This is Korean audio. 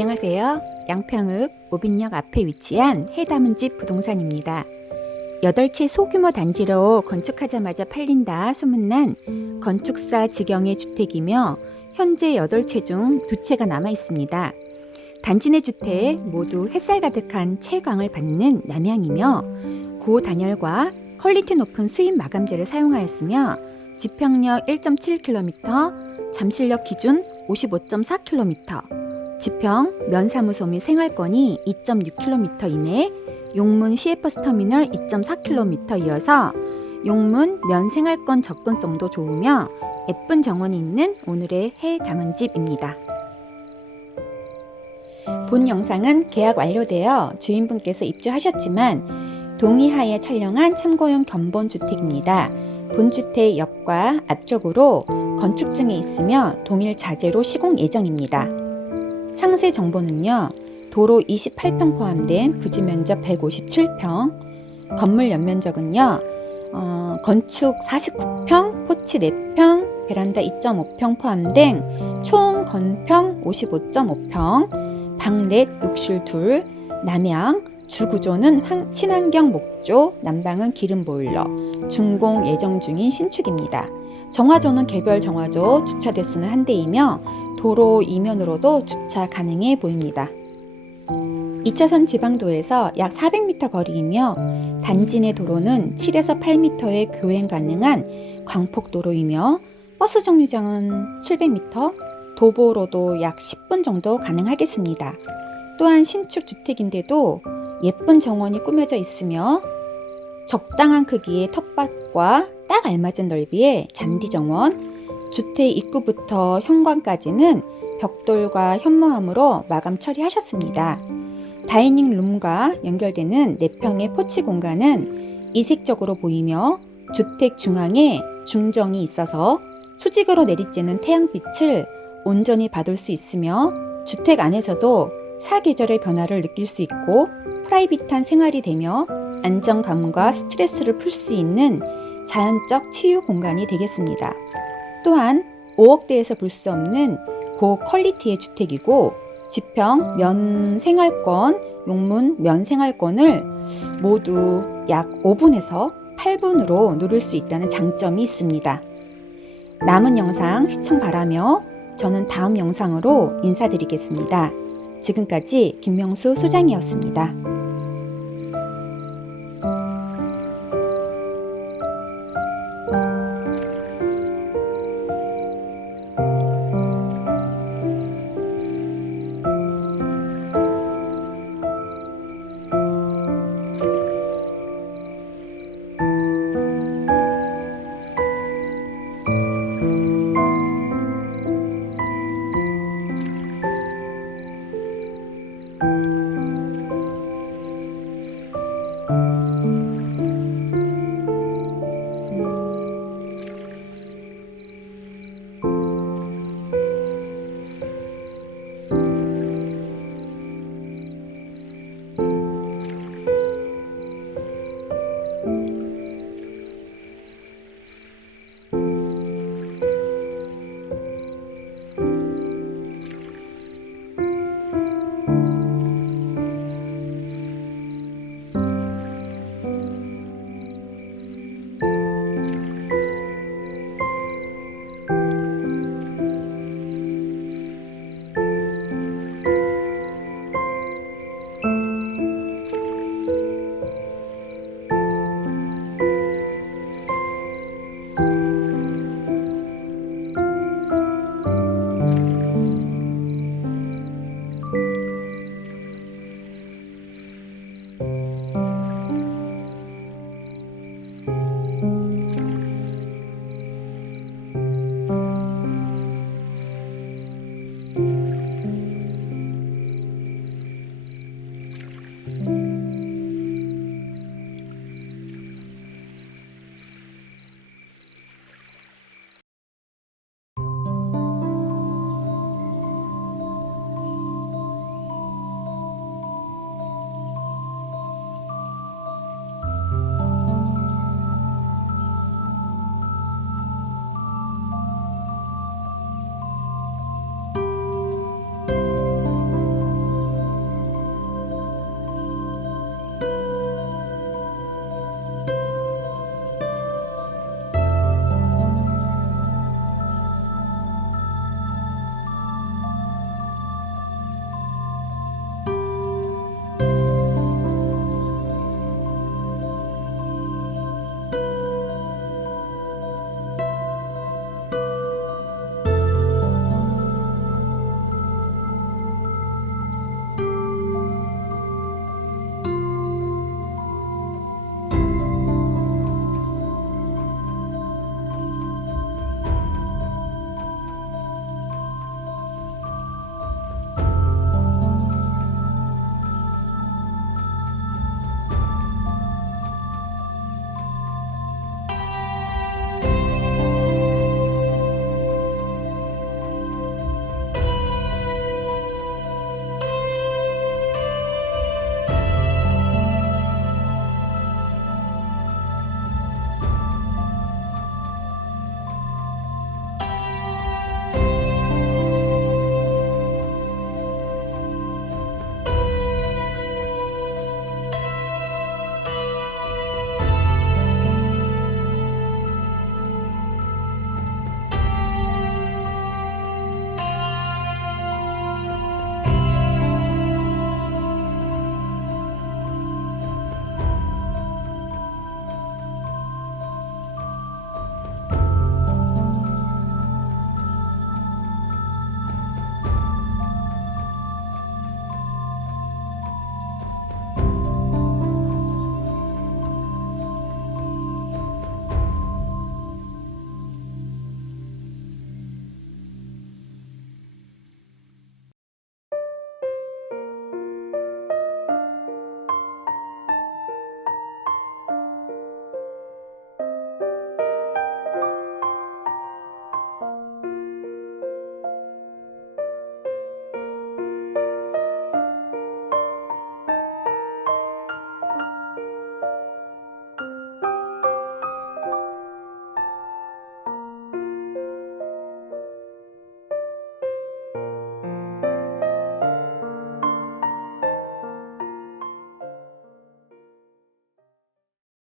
안녕하세요. 양평읍 오빈역 앞에 위치한 해담은집 부동산입니다. 8채 소규모 단지로 건축하자마자 팔린다 소문난 건축사 직영의 주택이며 현재 8채 중 2채가 남아 있습니다. 단지 내 주택 모두 햇살 가득한 채광을 받는 남향이며 고단열과 퀄리티 높은 수입 마감재를 사용하였으며 지평력 1.7km, 잠실역 기준 55.4km, 지평, 면사무소 및 생활권이 2.6km 이내, 용문 시외버스 터미널 2.4km 이어서 용문 면생활권 접근성도 좋으며 예쁜 정원이 있는 오늘의 해 담은 집입니다. 본 영상은 계약 완료되어 주인분께서 입주하셨지만 동의하에 촬영한 참고용 견본주택입니다. 본주택 옆과 앞쪽으로 건축 중에 있으며 동일 자재로 시공 예정입니다. 상세 정보는요. 도로 28평 포함된 부지 면적 157평, 건물 연면적은요. 어, 건축 49평, 포치 4평, 베란다 2.5평 포함된 총 건평 55.5평, 방넷 욕실 둘, 남양, 주구조는 황- 친환경 목조, 난방은 기름 보일러, 준공 예정 중인 신축입니다. 정화조는 개별 정화조, 주차 대수는 한 대이며 도로 이면으로도 주차 가능해 보입니다. 2차선 지방도에서 약 400m 거리이며 단지 내 도로는 7에서 8m의 교행 가능한 광폭도로이며 버스 정류장은 700m, 도보로도 약 10분 정도 가능하겠습니다. 또한 신축 주택인데도 예쁜 정원이 꾸며져 있으며 적당한 크기의 텃밭과 딱 알맞은 넓이의 잔디 정원, 주택 입구부터 현관까지는 벽돌과 현무암으로 마감 처리하셨습니다. 다이닝 룸과 연결되는 4평의 포치 공간은 이색적으로 보이며 주택 중앙에 중정이 있어서 수직으로 내리쬐는 태양빛을 온전히 받을 수 있으며 주택 안에서도 사계절의 변화를 느낄 수 있고 프라이빗한 생활이 되며 안정감과 스트레스를 풀 수 있는 자연적 치유 공간이 되겠습니다. 또한 5억대에서 볼 수 없는 고퀄리티의 주택이고 지평 면 생활권, 용문 면 생활권을 모두 약 5분에서 8분으로 누릴 수 있다는 장점이 있습니다. 남은 영상 시청 바라며 저는 다음 영상으로 인사드리겠습니다. 지금까지 김명수 소장이었습니다. Thank you.